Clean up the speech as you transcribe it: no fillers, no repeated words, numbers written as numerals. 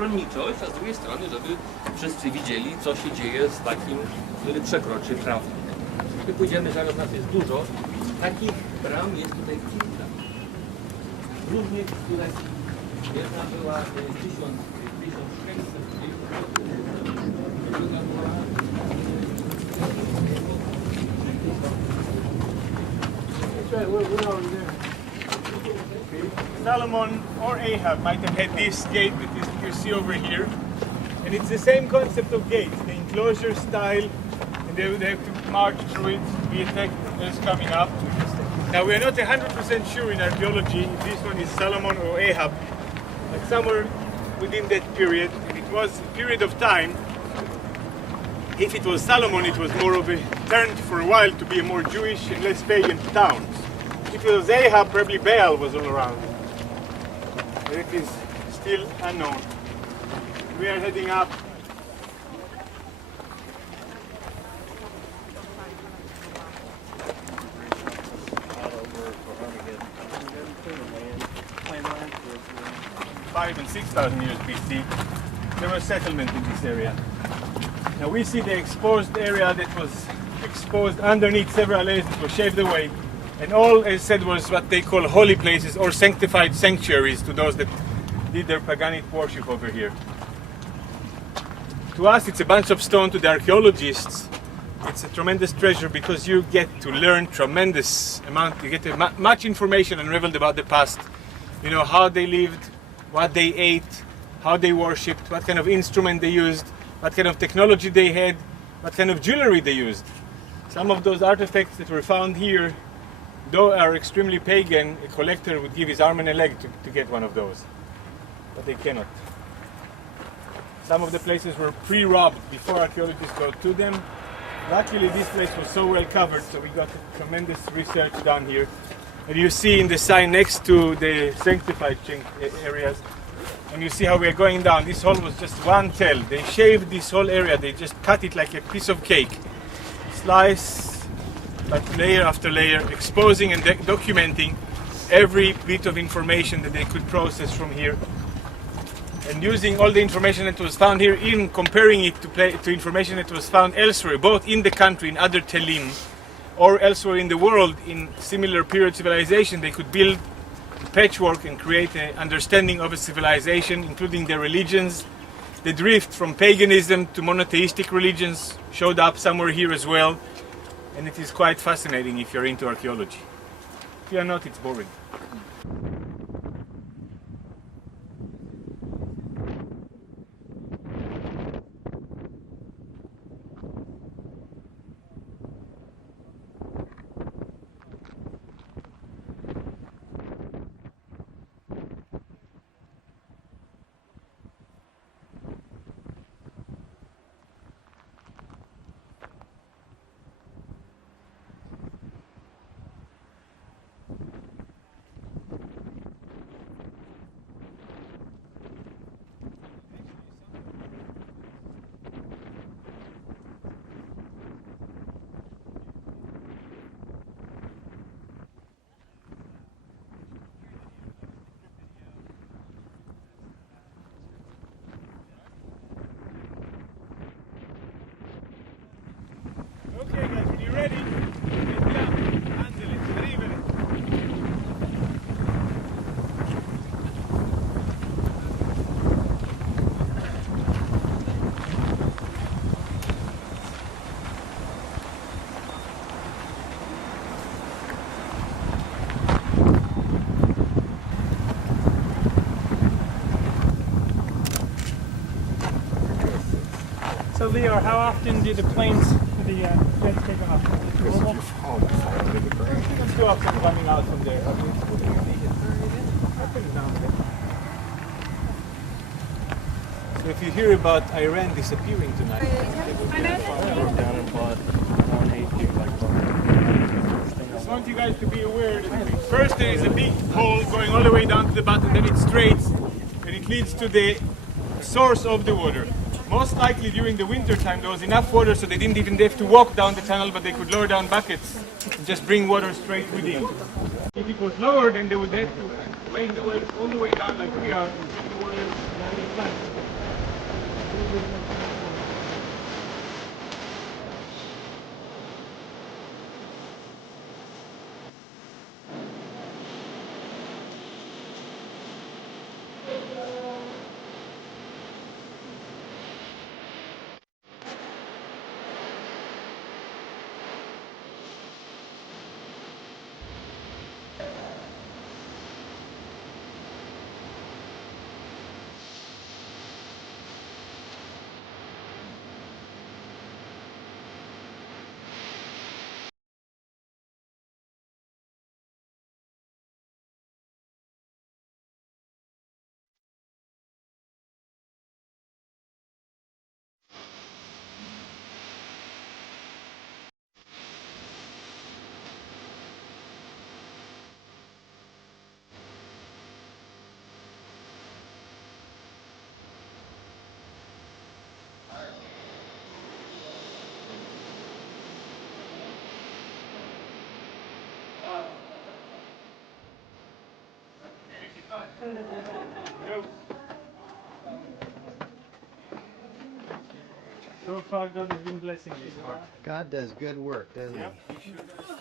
stronniczość, a z drugiej strony, żeby wszyscy widzieli, co się dzieje z takim, który przekroczy prawdę. Jeśli pójdziemy, zaraz nas jest dużo, takich bram jest tutaj kilka. Również, które jedna była 1600, druga była Solomon or Ahab might have had this gate that you see over here, and it's the same concept of gates, the enclosure style, and they would have to march through it, be attacked as coming up. Now we are not 100% sure in archaeology if this one is Solomon or Ahab, but somewhere within that period, and it was a period of time. If it was Solomon, it was more of a turned for a while to be a more Jewish and less pagan town. If it was Ahab, probably Baal was all around. But it is still unknown. We are heading up. Five and 6,000 years BC, there was settlement in this area. Now we see the exposed area that was exposed underneath several layers that was shaved away. And all, as said, was what they call holy places or sanctified sanctuaries to those that did their paganic worship over here. To us, it's a bunch of stone. To the archaeologists, it's a tremendous treasure because you get to learn tremendous amount. You get much information unraveled about the past. You know how they lived, what they ate, how they worshipped, what kind of instrument they used, what kind of technology they had, what kind of jewelry they used. Some of those artifacts that were found here, though are extremely pagan, a collector would give his arm and a leg to get one of those. But they cannot. Some of the places were pre-robbed before archaeologists got to them. Luckily this place was so well covered, so we got tremendous research done here. And you see in the sign next to the sanctified areas, and you see how we are going down. This hole was just one tell. They shaved this whole area, they just cut it like a piece of cake. Slice, but layer after layer, exposing and documenting every bit of information that they could process from here. And using all the information that was found here, even comparing it to information that was found elsewhere, both in the country, in other telim, or elsewhere in the world, in similar period civilization, they could build patchwork and create an understanding of a civilization, including their religions. The drift from paganism to monotheistic religions showed up somewhere here as well. And it is quite fascinating if you're into archaeology. If you're not, it's boring. Okay guys, when you're ready, So Leor, how often do the planes, the jets take off? It's too often coming out from there. I put it down there. So if you hear about Iran disappearing tonight, I just want you guys to be aware that first there is a big hole going all the way down to the bottom, then it straightens and it leads to the source of the water. Most likely during the winter time there was enough water so they didn't even have to walk down the tunnel, but they could lower down buckets and just bring water straight within. If it was lower, then they would have to make the way all the way down like we are, and the water down the plant. So far, God has been blessing this part. God does good work, doesn't he? Yep.